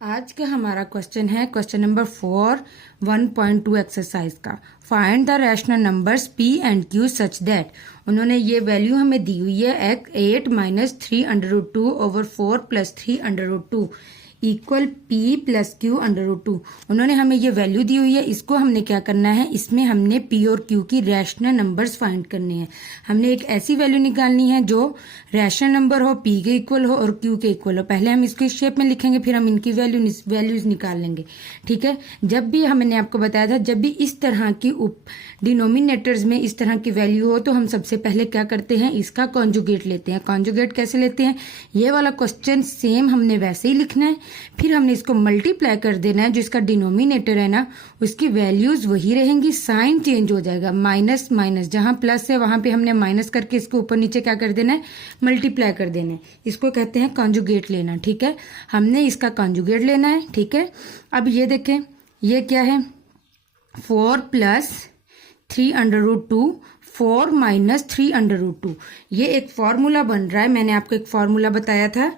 आज का हमारा क्वेश्चन है क्वेश्चन नंबर 4 1.2 एक्सरसाइज का। Find the rational numbers p and q such that. उन्होंने ये वैल्यू हमें दी हुई है 8 minus 3√2 over 4 plus 3√2 equal p plus q √2। उन्होंने हमें ये वैल्यू दी हुई है। इसको हमने क्या करना है, इसमें हमने p और q की रैशनल नंबर्स फाइंड करने हैं। हमने एक ऐसी वैल्यू निकालनी है जो रैशनल नंबर हो, p के इक्वल हो और q के इक्वल हो। पहले हम इसको इस शेप में लिखेंगे, फिर हम इनकी वैल्यूज निकाल लेंगे। ठीक है, जब भी हमने आपको बताया था, जब भी इस तरह की डिनोमिनेटर्स में इस तरह की वैल्यू हो तो हम सबसे पहले क्या करते हैं, इसका कॉन्जुगेट लेते हैं। कॉन्जुगेट कैसे लेते हैं, ये वाला क्वेश्चन सेम हमने वैसे ही लिखना है, फिर हमने इसको मल्टीप्लाई कर देना है। जो इसका डिनोमिनेटर है ना, उसकी वैल्यूज वही रहेंगी, साइन चेंज हो जाएगा। माइनस माइनस, जहां प्लस है वहां पे हमने माइनस करके इसको ऊपर नीचे क्या कर देना है, मल्टीप्लाई कर देना है। इसको कहते हैं कॉन्जुगेट लेना। ठीक है, हमने इसका कॉन्जुगेट लेना है। ठीक है, अब ये देखें, ये क्या है, 4 प्लस 3√2 4 माइनस 3√2। ये एक फॉर्मूला बन रहा है। मैंने आपको एक फॉर्मूला बताया था,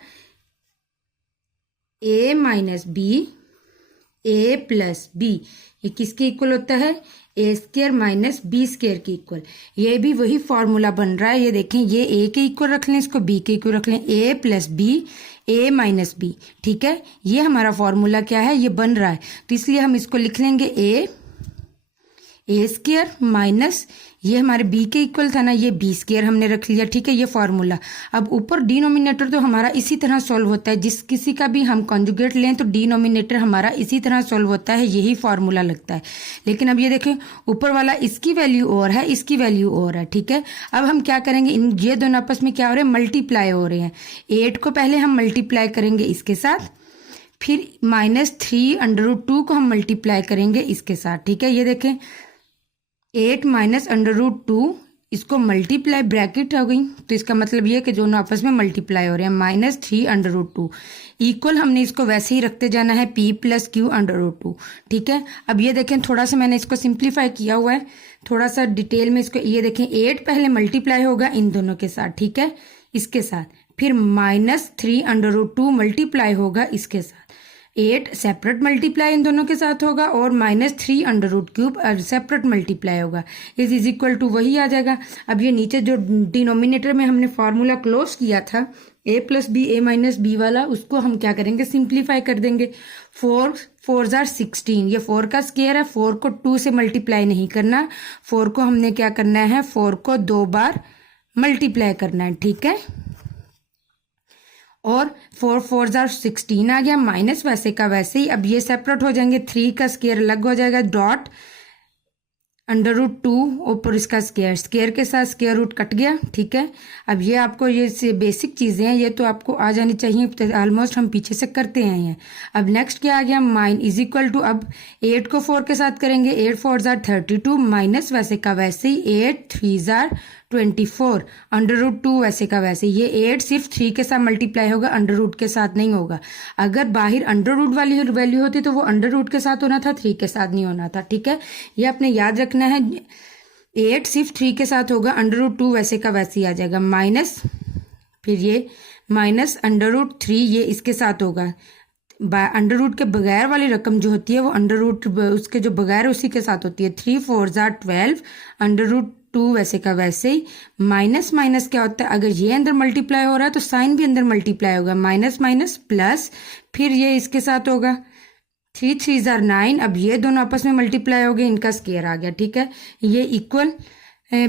a minus B A plus B. ये किसके इक्वल होता है, A square minus B square के इक्वल। ये भी वही फॉर्मूला बन रहा है। ये देखें, ये ए के इक्वल रख लें, इसको बी के इक्वल रख लें, ए plus B A minus B. ठीक है, ये हमारा फॉर्मूला क्या है, ये बन रहा है। तो इसलिए हम इसको लिख लेंगे ए स्क्वायर माइनस, ये हमारे बी के इक्वल था ना, ये बी स्क्वायर हमने रख लिया। ठीक है, ये फॉर्मूला। अब ऊपर डिनोमिनेटर तो हमारा इसी तरह सॉल्व होता है। जिस किसी का भी हम कॉन्जुगेट लें तो डिनोमिनेटर हमारा इसी तरह सॉल्व होता है, यही फॉर्मूला लगता है। लेकिन अब ये देखें, ऊपर वाला इसकी वैल्यू और है, इसकी वैल्यू और है। ठीक है, अब हम क्या करेंगे, इन ये दोनों आपस में क्या हो रहे हैं, मल्टीप्लाई हो रहे हैं। 8 को पहले हम मल्टीप्लाई करेंगे इसके साथ, फिर माइनस 3√2 को हम मल्टीप्लाई करेंगे इसके साथ। ठीक है, ये देखें, 8 माइनस √2, इसको मल्टीप्लाई ब्रैकेट हो गई, तो इसका मतलब ये कि दोनों आपस में मल्टीप्लाई हो रहे हैं। माइनस 3√2 इक्वल, हमने इसको वैसे ही रखते जाना है, p प्लस क्यू √2। ठीक है, अब ये देखें, थोड़ा सा मैंने इसको सिंप्लीफाई किया हुआ है, थोड़ा सा डिटेल में इसको। ये देखें, 8 पहले मल्टीप्लाई होगा इन दोनों के साथ। ठीक है, इसके साथ, फिर माइनस 3√2 मल्टीप्लाई होगा इसके साथ। 8 सेपरेट मल्टीप्लाई इन दोनों के साथ होगा और माइनस 3√3 सेपरेट मल्टीप्लाई होगा। इज इक्वल टू वही आ जाएगा। अब ये नीचे जो डिनोमिनेटर में हमने फॉर्मूला क्लोज किया था, a plus B A minus B वाला, उसको हम क्या करेंगे, सिंप्लीफाई कर देंगे। 4 4 जार 16, ये 4 का स्क्वायर है। 4 को 2 से मल्टीप्लाई नहीं करना, 4 को हमने क्या करना है, 4 को 2 बार मल्टीप्लाई करना है। ठीक है, और 4 4 जार 16 आ गया, माइनस वैसे का वैसे ही। अब ये सेपरेट हो जाएंगे, 3 का स्क्वायर अलग हो जाएगा, डॉट √2 ऊपर इसका स्क्वायर, स्क्वायर के साथ स्क्वायर रूट कट गया। ठीक है, अब ये आपको, ये बेसिक चीज़ें हैं, ये तो आपको आ जानी चाहिए, तो ऑलमोस्ट हम पीछे से करते हैं ये। अब नेक्स्ट क्या आ गया, माइन इज इक्वल टू, अब 8 को 4 के साथ करेंगे, 8 4 जार 32 माइनस वैसे का वैसे ही, 8 3 जार 24 √2 वैसे का वैसे। ये 8 सिर्फ 3 के साथ मल्टीप्लाई होगा, √, के साथ नहीं होगा। अगर बाहर √, वाली वैल्यू होती तो वो √, के साथ होना था, 3 के साथ नहीं होना था। ठीक है, ये आपने याद रखना है। 8 सिर्फ 3 के साथ होगा, √2 वैसे का वैसे ही आ जाएगा, माइनस, फिर ये माइनस √3, ये इसके साथ होगा। √, के बगैर वाली रकम जो होती है वो √, उसके जो बगैर उसी के साथ होती है। 3 4 जार 12 √2 वैसे का वैसे ही। माइनस माइनस क्या होता है, अगर ये अंदर मल्टीप्लाई हो रहा है तो साइन भी अंदर मल्टीप्लाई होगा, माइनस माइनस प्लस, फिर ये इसके साथ होगा 3 3 जार 9। अब ये दोनों आपस में मल्टीप्लाई हो गए, इनका स्क्वायर आ गया। ठीक है, ये इक्वल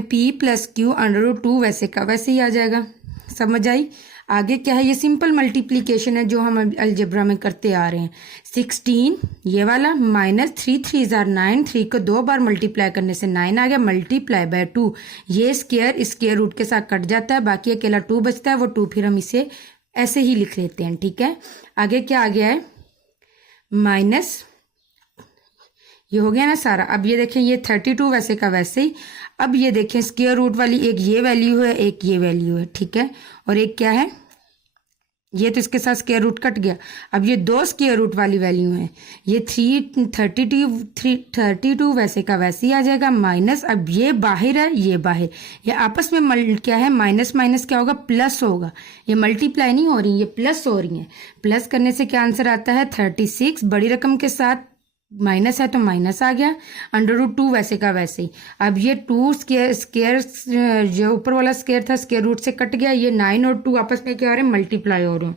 p प्लस क्यू √2 वैसे का वैसे ही आ जाएगा। समझ आई? आगे क्या है, ये सिंपल मल्टीप्लीकेशन है जो हम अलजेब्रा में करते आ रहे हैं। 16 ये वाला, माइनस 3 3 जार 9, 3 को 2 बार मल्टीप्लाई करने से 9 आ गया, मल्टीप्लाई बाय 2। ये स्क्वायर स्क्वायर रूट के साथ कट जाता है, बाकी अकेला 2 बचता है, वो 2 फिर हम इसे ऐसे ही लिख लेते हैं। ठीक है, आगे क्या आ गया है, माइनस, ये हो गया ना सारा। अब ये देखें, ये 32 वैसे का वैसे ही। अब ये देखें, स्क्वायर रूट वाली एक ये वैल्यू है, एक ये वैल्यू है। ठीक है, और एक क्या है, ये तो इसके साथ स्क्वायर रूट कट गया। अब ये दो स्क्वायर रूट वाली वैल्यू है, ये 332 वैसे का वैसे ही आ जाएगा माइनस। अब ये बाहर है, ये बाहर, ये आपस में क्या है, माइनस माइनस क्या होगा, प्लस होगा। ये मल्टीप्लाई नहीं हो रही, ये प्लस हो रही है। प्लस करने से क्या आंसर आता है 36, बड़ी रकम के साथ माइनस है तो माइनस आ गया, √2 वैसे का वैसे ही। अब ये 2 स्क्वायर जो ऊपर वाला स्क्वायर था स्क्वायर रूट से कट गया, ये 9 और 2 आपस में क्या हो रहे हैं, मल्टीप्लाई हो रहे हैं।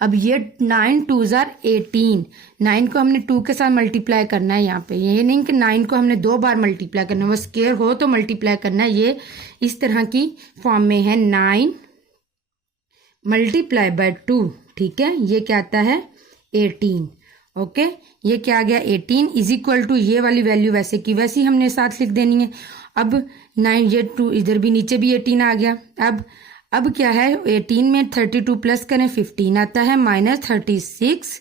अब ये 9 2s are 18, 9 को हमने 2 के साथ मल्टीप्लाई करना है यहाँ पे, ये नहीं कि 9 को हमने 2 बार मल्टीप्लाई करना है, वो स्क्वायर हो तो मल्टीप्लाई करना है। ये इस तरह की फॉर्म में है 9 मल्टीप्लाई बाय 2, ठीक है। ये क्या आता है 18, ओके। ये क्या आ गया 18 इज इक्वल टू ये वाली वैल्यू वैसे की वैसी हमने साथ लिख देनी है। अब 9 ये 2 इधर भी नीचे भी 18 आ गया। अब क्या है 18 में 32 प्लस करें 15 आता है माइनस 36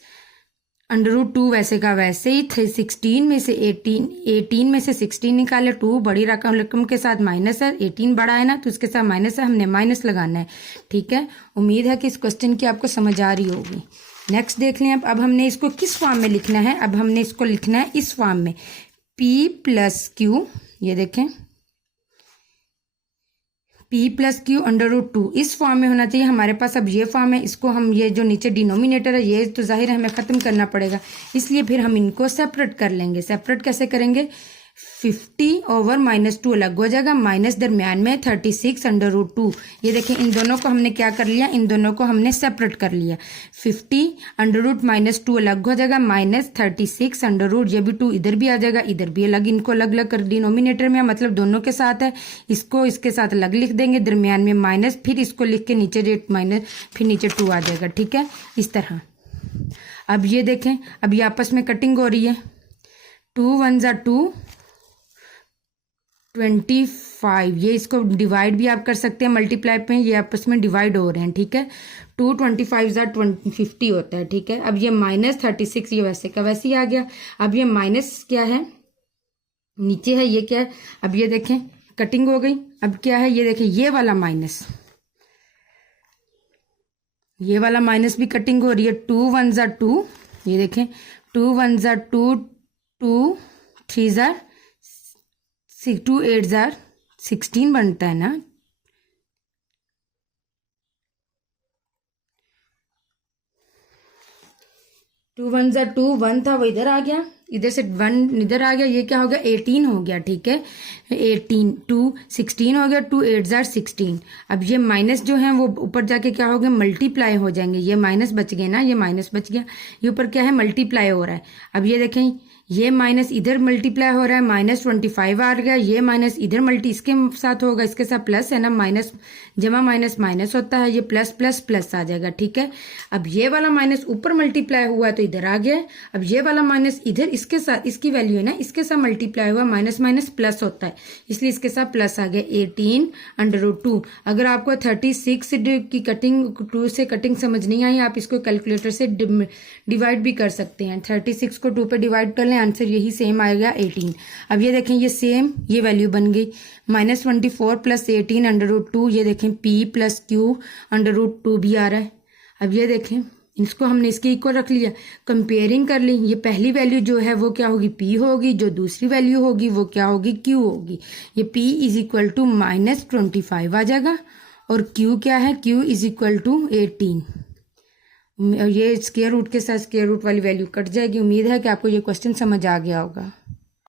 √2 वैसे का वैसे ही। 16 में से 18 में से 16 निकाले, 2 बड़ी रकम के साथ माइनस है, 18 बड़ा है ना तो उसके साथ माइनस है, हमने माइनस लगाना है, ठीक है। उम्मीद है कि इस क्वेश्चन की आपको समझ आ रही होगी। नेक्स्ट देख लें। अब हमने इसको किस फॉर्म में लिखना है, अब हमने इसको लिखना है इस फॉर्म में P प्लस क्यू, ये देखें P प्लस क्यू √2 इस फॉर्म में होना चाहिए हमारे पास। अब ये फॉर्म है, इसको हम ये जो नीचे डिनोमिनेटर है ये तो जाहिर है हमें ख़त्म करना पड़ेगा, इसलिए फिर हम इनको सेपरेट कर लेंगे। सेपरेट कैसे करेंगे, 50 ओवर -2 अलग हो जाएगा, माइनस दरम्यान में 36 √2। ये देखें इन दोनों को हमने क्या कर लिया, इन दोनों को हमने सेपरेट कर लिया। 50 √- -2 अलग हो जाएगा, माइनस 36 √, ये भी 2 इधर भी आ जाएगा, इधर भी अलग, इनको अलग अलग कर डिनोमिनेटर में मतलब दोनों के साथ है, इसको इसके साथ अलग लिख देंगे, दरम्यान में माइनस, फिर इसको लिख के नीचे रेट माइनस, फिर नीचे 2 आ जाएगा, ठीक है, इस तरह। अब ये देखें, अब ये आपस में कटिंग हो रही है, 2 1 2 25, ये इसको डिवाइड भी आप कर सकते हैं मल्टीप्लाई पे, ये आपस में डिवाइड हो रहे हैं, ठीक है। 2 25 50 होता है, ठीक है। अब ये माइनस 36 ये वैसे का वैसे ही आ गया। अब ये माइनस क्या है नीचे है, ये क्या है, अब ये देखें कटिंग हो गई। अब क्या है, ये देखें ये वाला माइनस, ये वाला माइनस भी कटिंग हो रही है। 2 1 2, ये देखें 2 1 2, 2 3 2 8 16 बनता है ना। 2 1 2, 1 था वो इधर आ गया, इधर से 1 इधर आ गया, ये क्या हो गया 18 हो गया, ठीक है। 18 2 16 हो गया, 2 8 16। अब ये माइनस जो है वो ऊपर जाके क्या हो गया मल्टीप्लाई हो जाएंगे, ये माइनस बच गए ना, ये माइनस बच गया, ये ऊपर क्या है मल्टीप्लाई हो रहा है। अब ये देखें ये माइनस इधर मल्टीप्लाई हो रहा है, -25 आ गया, ये माइनस इधर इसके साथ होगा, इसके साथ प्लस है ना, माइनस जमा माइनस माइनस होता है, ये प्लस प्लस प्लस आ जाएगा, ठीक है। अब ये वाला माइनस ऊपर मल्टीप्लाई हुआ तो इधर आ गया, अब ये वाला माइनस इधर इसके साथ, इसकी वैल्यू है ना, इसके साथ मल्टीप्लाई हुआ, माइनस माइनस प्लस होता है, इसलिए इसके साथ प्लस आ गया 18 √2। अगर आपको 36 की कटिंग 2 से कटिंग समझ नहीं आई, आप इसको कैलकुलेटर से डिवाइड भी कर सकते हैं। 36 को 2 पे डिवाइड कर लें, आंसर यही सेम आएगा 18। अब ये देखें ये सेम ये वैल्यू बन गई, -24 + 18 √2, ये देखें P + Q √2 भी आ रहा है। अब ये देखें इसको हमने इसके इक्वल रख लिया, कंपेयरिंग कर ली, ये पहली वैल्यू जो है वो क्या होगी P होगी, जो दूसरी वैल्यू होगी वो क्या होगी Q होगी। ये P = -25 आ जाएगा और Q क्या है, Q = 18। ये स्क्वायर रूट के साथ स्क्वायर रूट वाली वैल्यू कट जाएगी। उम्मीद है कि आपको ये क्वेश्चन समझ आ गया होगा।